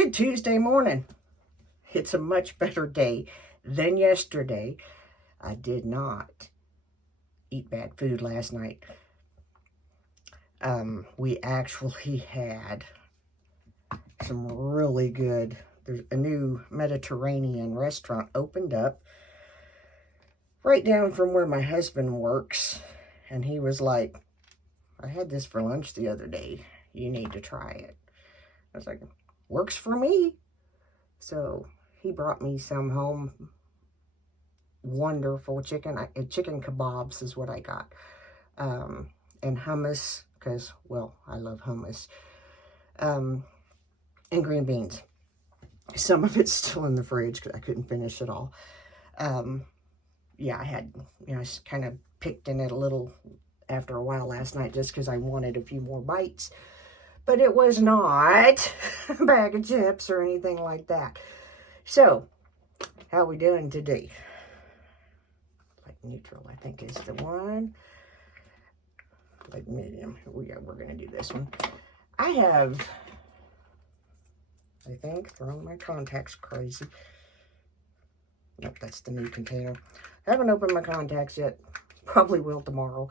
Good Tuesday morning. It's a much better day than yesterday. I did not eat bad food last night. We actually had some really good, there's a new Mediterranean restaurant opened up right down from where my husband works. And he was like, I had this for lunch the other day. You need to try it. I was like, works for me. So he brought me some home. Wonderful chicken kebabs is what I got. And hummus, because, well, I love hummus. And green beans. Some of it's still in the fridge because I couldn't finish it all. Yeah, I had, I kind of picked in it a little after a while last night just because I wanted a few more bites. But it was not a bag of chips or anything like that. So, how are we doing today? Like neutral, I think is the one. Like medium. We're going to do this one. I have, I think, thrown my contacts crazy. Nope, that's the new container. I haven't opened my contacts yet. Probably will tomorrow.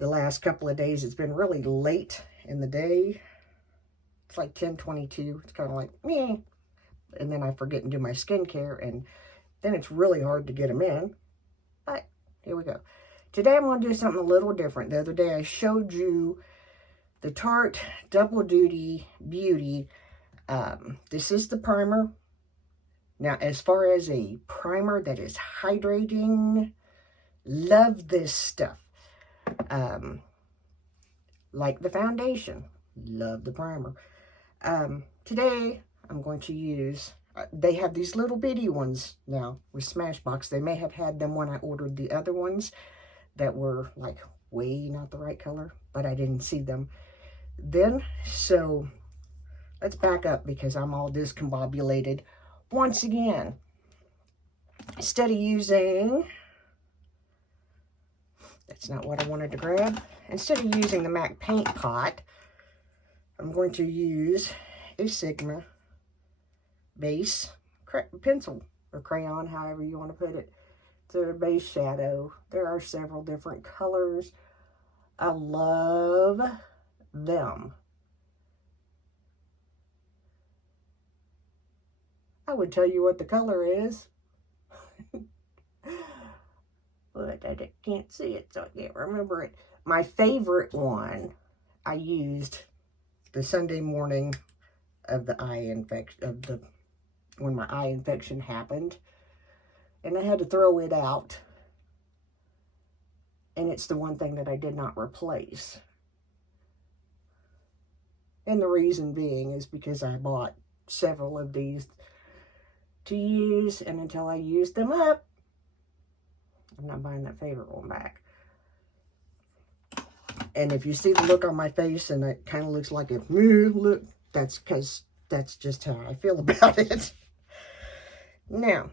The last couple of days, it's been really late in the day. It's like 10:22. It's kind of like, meh. And then I forget and do my skincare, and then it's really hard to get them in. But here we go. Today I'm going to do something a little different. The other day I showed you the Tarte Double Duty Beauty. This is the primer. Now, as far as a primer that is hydrating, love this stuff. Like the foundation, love the primer. Today, I'm going to use, they have these little bitty ones now with Smashbox. They may have had them when I ordered the other ones that were like way not the right color, but I didn't see them then. So let's back up because I'm all discombobulated once again. Instead of using, that's not what I wanted to grab. Instead of using the MAC paint pot, I'm going to use a Sigma base pencil or crayon, however you want to put it. It's a base shadow. There are several different colors. I love them. I would tell you what the color is, but I can't see it, so I can't remember it. My favorite one I used the Sunday morning of the eye infection, when my eye infection happened, and I had to throw it out. And it's the one thing that I did not replace. And the reason being is because I bought several of these to use, and until I use them up, I'm not buying that favorite one back. And if you see the look on my face and it kind of looks like a look, that's because that's just how I feel about it. Now,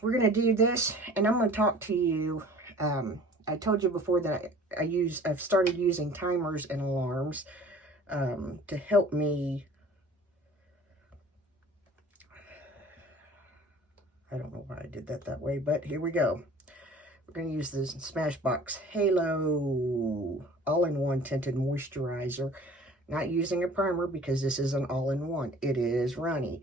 we're going to do this, and I'm going to talk to you. I told you before that I've started using timers and alarms to help me. I don't know why I did that way, but here we go. We're going to use this Smashbox Halo all-in-one tinted moisturizer. Not using a primer because this is an all-in-one. It is runny.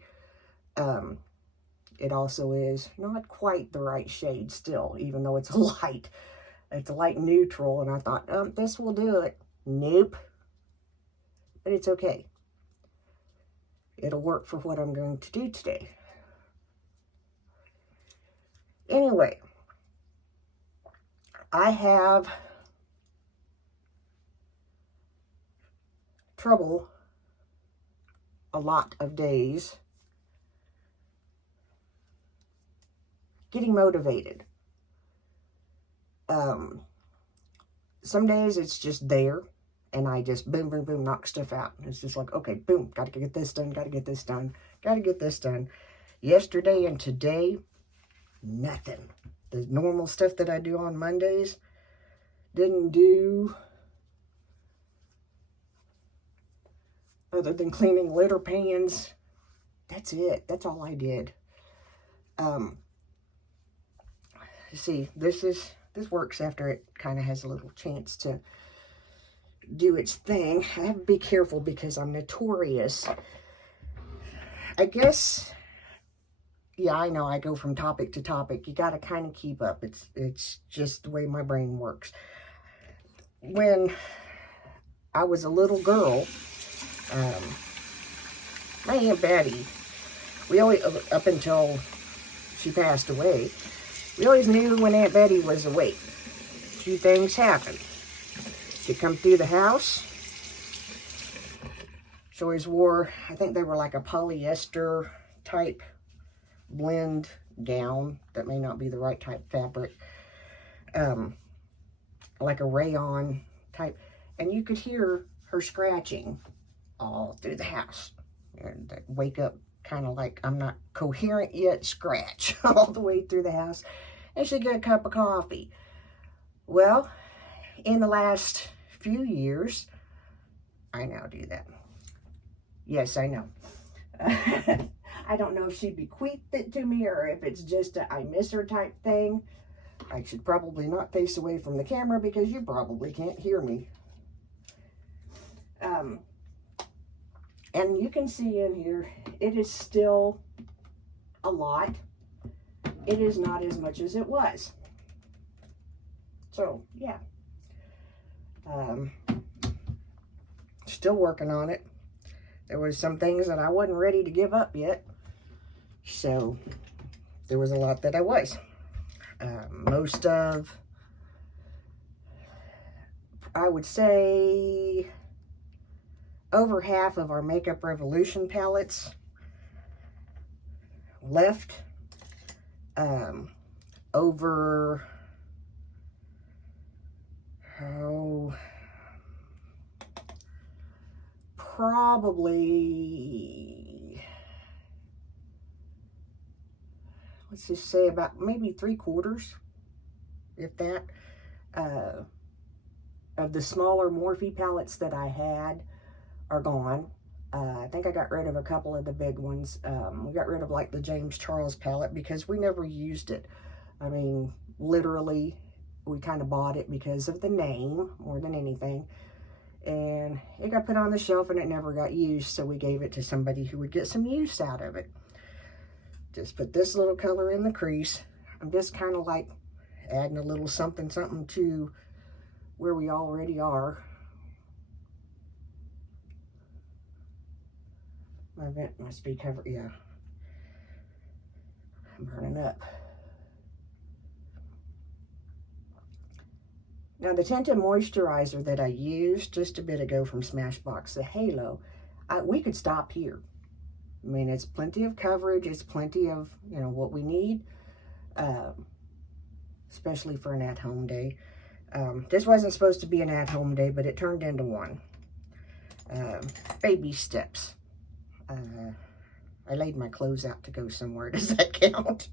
It also is not quite the right shade still, even though it's a light. It's a light neutral, and I thought, this will do it. Nope. But it's okay. It'll work for what I'm going to do today. Anyway, I have trouble a lot of days getting motivated. Some days it's just there, and I just boom, boom, boom, knock stuff out. It's just like, okay, boom, got to get this done, got to get this done, got to get this done. Yesterday and today, nothing. The normal stuff that I do on Mondays, Didn't do other than cleaning litter pans. That's it. That's all I did. See, this works after it kind of has a little chance to do its thing. I have to be careful because I'm notorious. I guess, yeah, I know I go from topic to topic. You got to kind of keep up. It's just the way my brain works. When I was a little girl, my Aunt Betty, we always, up until she passed away, we always knew when Aunt Betty was awake. Two things happened. She'd come through the house. She always wore, I think they were like a polyester type blend gown. That may not be the right type of fabric. Like a rayon type. And you could hear her scratching all through the house. And that wake up kind of like I'm not coherent yet scratch all the way through the house. And she'd get a cup of coffee. Well, in the last few years, I now do that. Yes, I know. I don't know if she bequeathed it to me or if it's just a I miss her type thing. I should probably not face away from the camera because you probably can't hear me. And you can see in here, it is still a lot. It is not as much as it was. So, yeah. Still working on it. There was some things that I wasn't ready to give up yet. So, there was a lot that I was. Most of, I would say, over half of our Makeup Revolution palettes left. Over, probably, let's just say about maybe 3/4, if that, of the smaller Morphe palettes that I had are gone. I think I got rid of a couple of the big ones. We got rid of like the James Charles palette because we never used it. I mean, literally, we kind of bought it because of the name more than anything. And it got put on the shelf and it never got used, so we gave it to somebody who would get some use out of it. Just put this little color in the crease. I'm just kind of like adding a little something to where we already are. My vent must be covered, yeah. I'm burning up. Now the tinted moisturizer that I used just a bit ago from Smashbox, the Halo, we could stop here. I mean, it's plenty of coverage, it's plenty of, you know, what we need, especially for an at-home day. This wasn't supposed to be an at-home day, but it turned into one. Baby steps. I laid my clothes out to go somewhere. Does that count?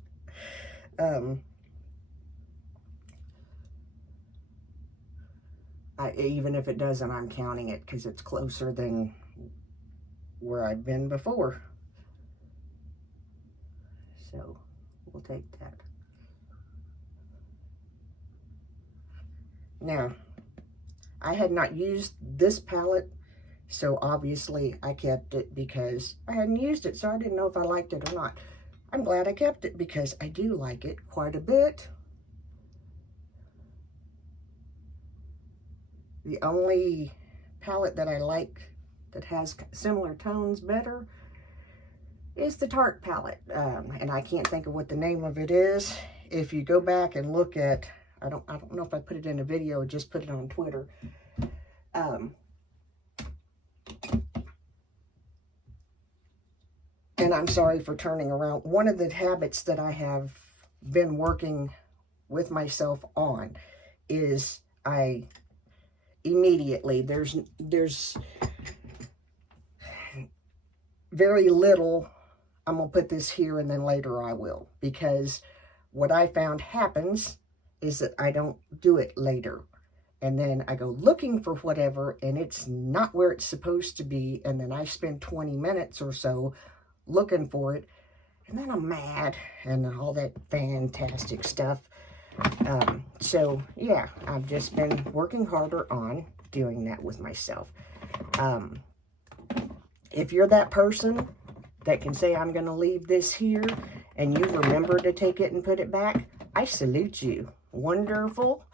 Even if it doesn't, I'm counting it because it's closer than where I'd been before. So we'll take that. Now, I had not used this palette, so obviously I kept it because I hadn't used it, so I didn't know if I liked it or not. I'm glad I kept it because I do like it quite a bit. The only palette that I like that has similar tones better is the Tarte palette. And I can't think of what the name of it is. If you go back and look at, I don't know if I put it in a video or just put it on Twitter. And I'm sorry for turning around. One of the habits that I have been working with myself on is I immediately, there's very little, I'm going to put this here and then later I will. Because what I found happens is that I don't do it later. and then I go looking for whatever, and it's not where it's supposed to be, and then I spend 20 minutes or so looking for it, and then I'm mad, and all that fantastic stuff. So, yeah, I've just been working harder on doing that with myself. If you're that person that can say, I'm going to leave this here, and you remember to take it and put it back, I salute you. Wonderful.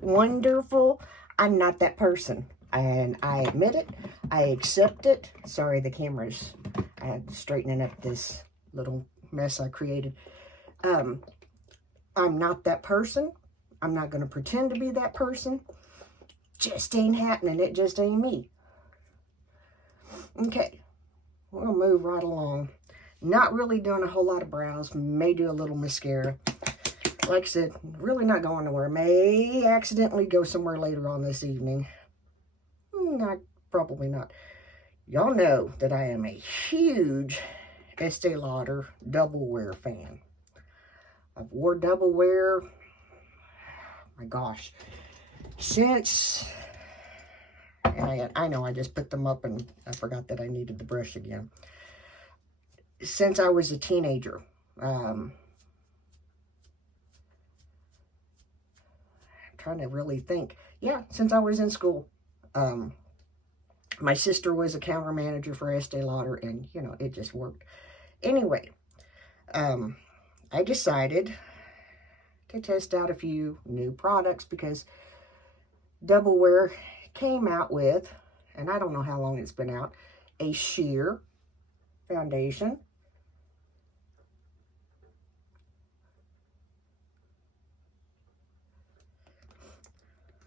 Wonderful. I'm not that person. And I admit it. I accept it. Sorry, the camera's straightening up this little mess I created. I'm not that person. I'm not going to pretend to be that person. Just ain't happening. It just ain't me. Okay. We'll move right along. Not really doing a whole lot of brows. May do a little mascara. Like I said, really not going nowhere. May accidentally go somewhere later on this evening. Not, probably not. Y'all know that I am a huge Estée Lauder double wear fan. I've wore double wear, my gosh, since, I know I just put them up and I forgot that I needed the brush again. Since I was a teenager. I'm trying to really think. Yeah, since I was in school. My sister was a counter manager for Estée Lauder, and, you know, it just worked. Anyway, I decided to test out a few new products because Double Wear came out with, and I don't know how long it's been out, a sheer foundation.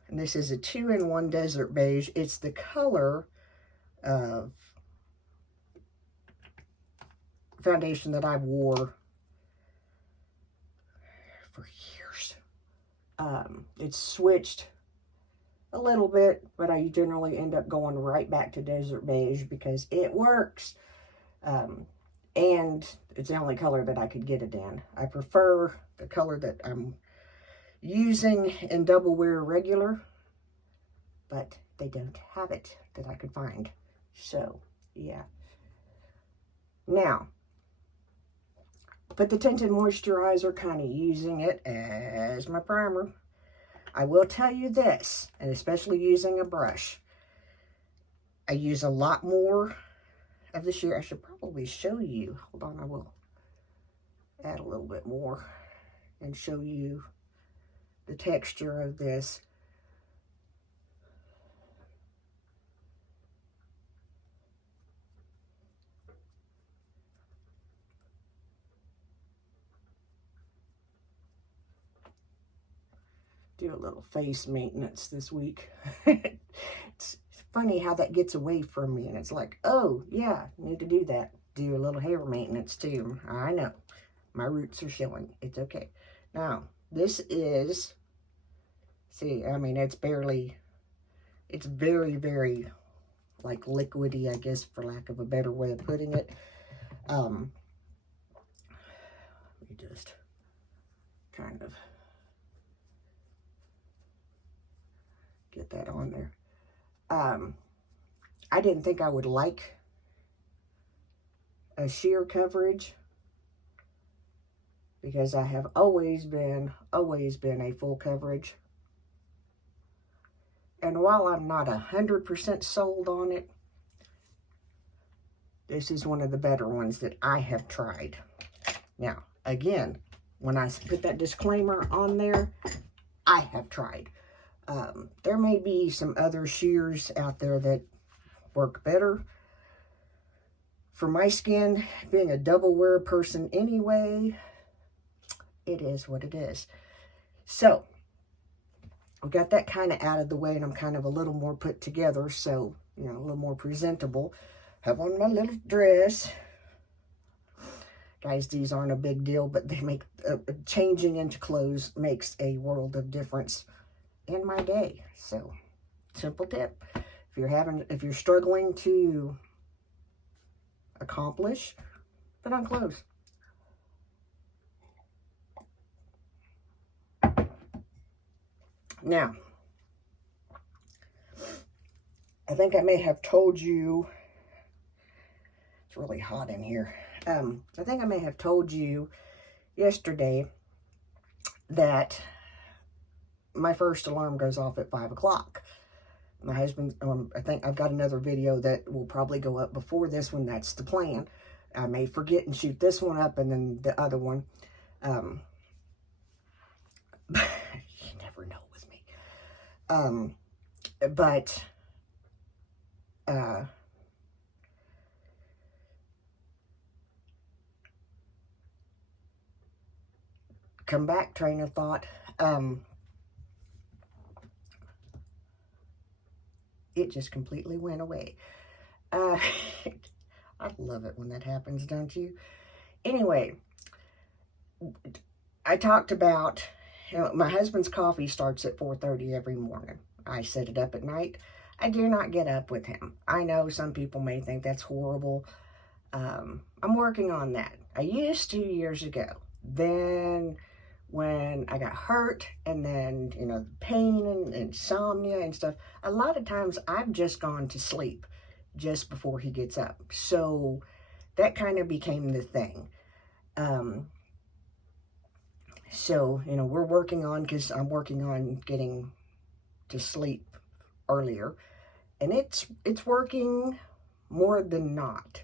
And this is a 2-in-1 Desert Beige. It's the color of foundation that I've wore for years. It's switched a little bit, but I generally end up going right back to Desert Beige because it works. And it's the only color that I could get it in. I prefer the color that I'm using in Double Wear regular, but they don't have it that I could find. So, yeah. Now, put the tinted moisturizer, kind of using it as my primer. I will tell you this, and especially using a brush, I use a lot more of the sheer. I should probably show you. Hold on, I will add a little bit more and show you the texture of this. Do a little face maintenance this week. It's funny how that gets away from me, and it's like, oh yeah, need to do that. Do a little hair maintenance too. I know, my roots are showing. It's okay. Now, this is, see, I mean, it's barely, it's very, very like liquidy, I guess, for lack of a better way of putting it. Let me just kind of get that on there. I didn't think I would like a sheer coverage because I have always been a full coverage. And while I'm not 100% sold on it, this is one of the better ones that I have tried. Now, again, when I put that disclaimer on there, I have tried. There may be some other sheers out there that work better. For my skin, being a double wear person anyway, it is what it is. So, we got that kind of out of the way, and I'm kind of a little more put together, so, you know, a little more presentable. Have on my little dress. Guys, these aren't a big deal, but they make, changing into clothes makes a world of difference in my day. So, simple tip. If you're struggling to accomplish, put on clothes. Now, I think I may have told you, it's really hot in here. I think I may have told you yesterday that my first alarm goes off at 5 o'clock. My husband, I think I've got another video that will probably go up before this one. That's the plan. I may forget and shoot this one up and then the other one. You never know with me. But come back, train of thought. It just completely went away. I love it when that happens, don't you? Anyway, I talked about, my husband's coffee starts at 4:30 every morning. I set it up at night. I do not get up with him. I know some people may think that's horrible. I'm working on that. I used to years ago. Then when I got hurt and then, pain and insomnia and stuff, a lot of times I've just gone to sleep just before he gets up. So that kind of became the thing. So, we're working on, because I'm working on getting to sleep earlier, and it's working more than not.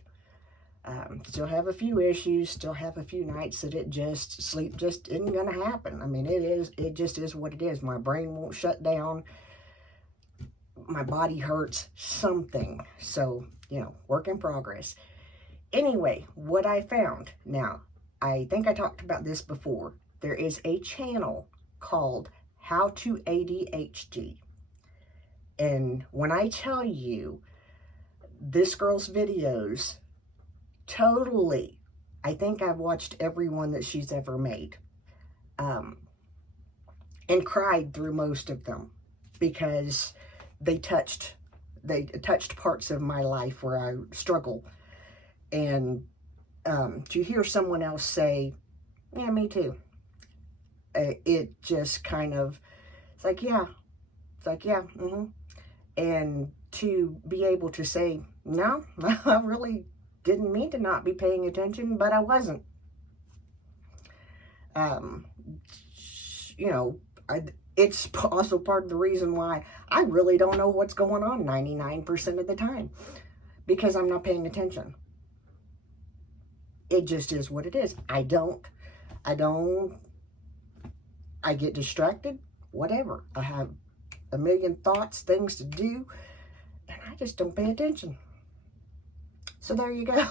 Still have a few issues, still have a few nights that sleep just isn't going to happen. I mean, it just is what it is. My brain won't shut down. My body hurts, something. So, work in progress. Anyway, what I found, now, I think I talked about this before. There is a channel called How to ADHD. And when I tell you, this girl's videos, totally, I think I've watched every one that she's ever made. And cried through most of them because they touched parts of my life where I struggle. And to hear someone else say, yeah, me too. It just kind of, it's like, yeah. And to be able to say, no, I really didn't mean to not be paying attention, but I wasn't. It's also part of the reason why I really don't know what's going on 99% of the time, because I'm not paying attention. It just is what it is. I get distracted, whatever. I have a million thoughts, things to do, and I just don't pay attention. So there you go.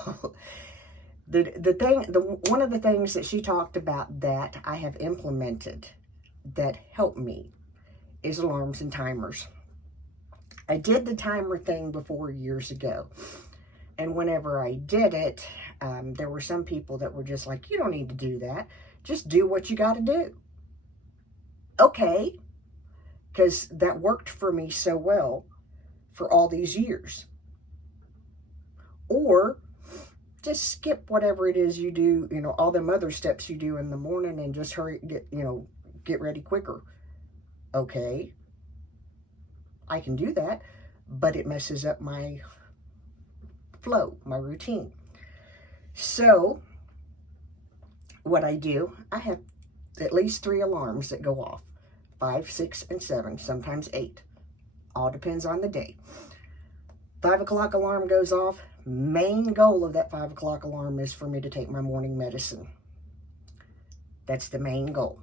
One of the things that she talked about that I have implemented that helped me is alarms and timers. I did the timer thing before years ago. And whenever I did it, there were some people that were just like, you don't need to do that. Just do what you got to do. Okay. Because that worked for me so well for all these years. Or just skip whatever it is you do, all them other steps you do in the morning and just get ready quicker. Okay. I can do that, but it messes up my flow, my routine. So what I do, I have at least 3 alarms that go off. 5, 6, and 7, sometimes 8. All depends on the day. 5 o'clock alarm goes off. Main goal of that 5 o'clock alarm is for me to take my morning medicine. That's the main goal.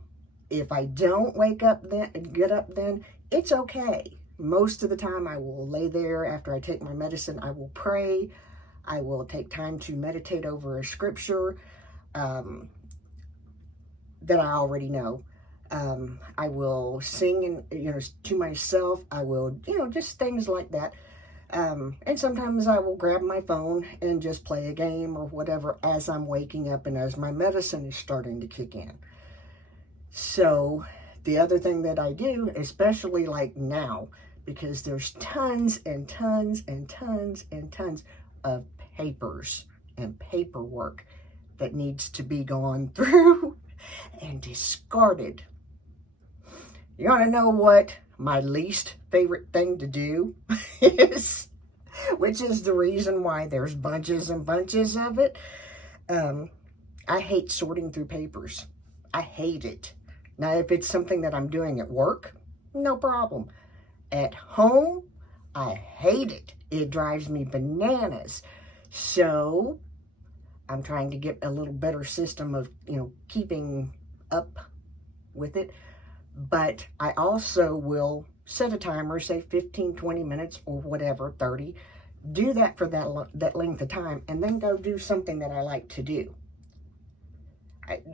If I don't get up then, it's okay. Most of the time I will lay there after I take my medicine. I will pray. I will take time to meditate over a scripture that I already know. I will sing to myself. I will, just things like that. And sometimes I will grab my phone and just play a game or whatever as I'm waking up and as my medicine is starting to kick in. So the other thing that I do, especially like now, because there's tons and tons and tons and tons of papers and paperwork that needs to be gone through and discarded. You want to know what my least favorite thing to do is, which is the reason why there's bunches and bunches of it. I hate sorting through papers. I hate it. Now, if it's something that I'm doing at work, no problem. At home, I hate it. It drives me bananas. So I'm trying to get a little better system of, keeping up with it. But I also will set a timer, say 15, 20 minutes or whatever, 30. Do that for that length of time, and then go do something that I like to do.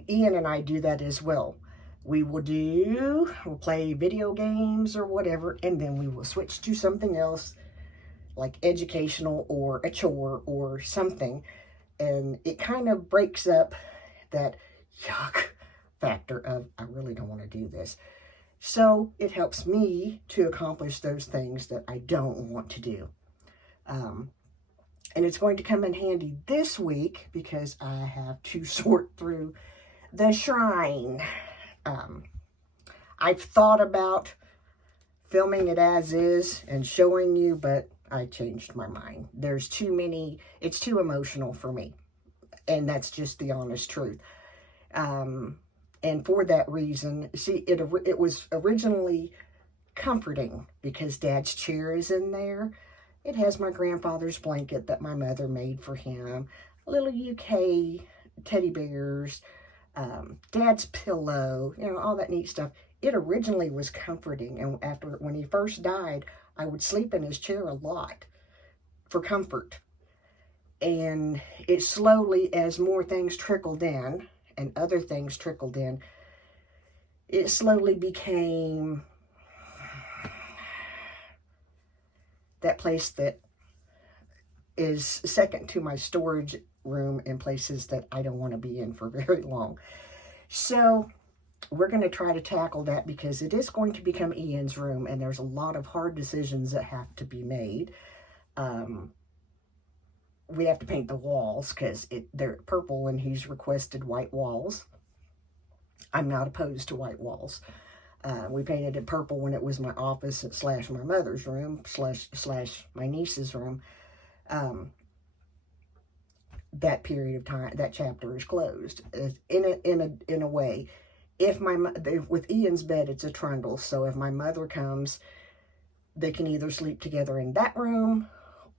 Ian and I do that as well. We'll play video games or whatever, and then we will switch to something else, like educational or a chore or something. And it kind of breaks up that yuck factor of, I really don't want to do this. So it helps me to accomplish those things that I don't want to do. And it's going to come in handy this week because I have to sort through the shrine. I've thought about filming it as is and showing you, but I changed my mind. There's too many, it's too emotional for me. And that's just the honest truth. And for that reason, see, it was originally comforting because Dad's chair is in there. It has my grandfather's blanket that my mother made for him, little UK teddy bears, Dad's pillow, all that neat stuff. It originally was comforting, and when he first died, I would sleep in his chair a lot for comfort. And it slowly, as more things trickled in, and other things trickled in, it slowly became that place that is second to my storage room in places that I don't want to be in for very long. So we're going to try to tackle that because it is going to become Ian's room, and there's a lot of hard decisions that have to be made. We have to paint the walls because they're purple and he's requested white walls. I'm not opposed to white walls. We painted it purple when it was my office / my mother's room / my niece's room. That period of time, that chapter is closed in a way. With Ian's bed, it's a trundle. So if my mother comes, they can either sleep together in that room,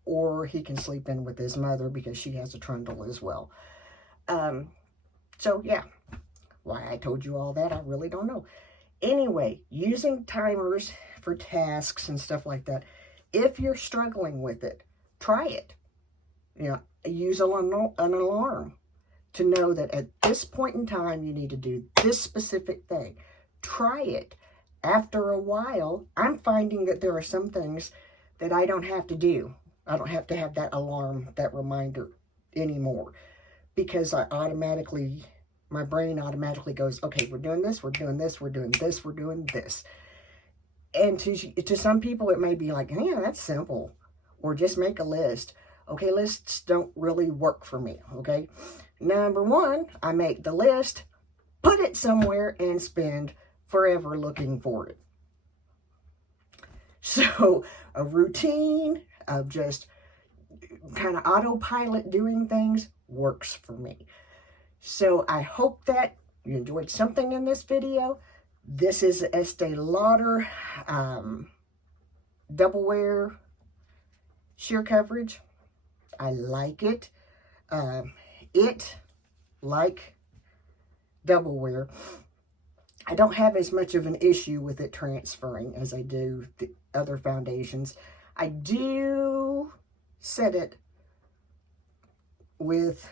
or he can sleep in with his mother because she has a trundle as well. So yeah, why I told you all that, I really don't know. Anyway, using timers for tasks and stuff like that. If you're struggling with it, try it. Use an alarm to know that at this point in time, you need to do this specific thing. Try it. After a while, I'm finding that there are some things that I don't have to do. I don't have to have that alarm, that reminder anymore, because my brain automatically goes, okay, we're doing this, we're doing this, we're doing this, we're doing this. And to some people, it may be like, yeah, that's simple. Or just make a list. Okay, lists don't really work for me, okay? Number one, I make the list, put it somewhere, and spend forever looking for it. So a routine of just kind of autopilot doing things works for me. So I hope that you enjoyed something in this video. This is Estée Lauder double wear sheer coverage. I like it. Like double wear, I don't have as much of an issue with it transferring as I do the other foundations. I do set it with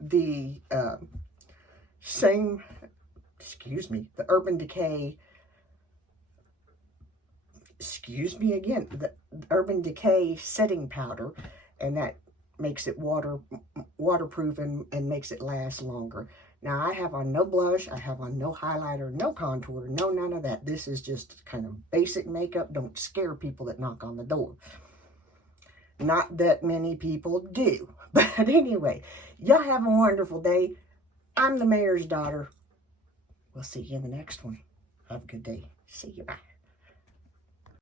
the the Urban Decay, the Urban Decay setting powder, and that makes it waterproof and makes it last longer. Now, I have on no blush, I have on no highlighter, no contour, no none of that. This is just kind of basic makeup. Don't scare people that knock on the door. Not that many people do. But anyway, y'all have a wonderful day. I'm the mayor's daughter. We'll see you in the next one. Have a good day. See you. Bye.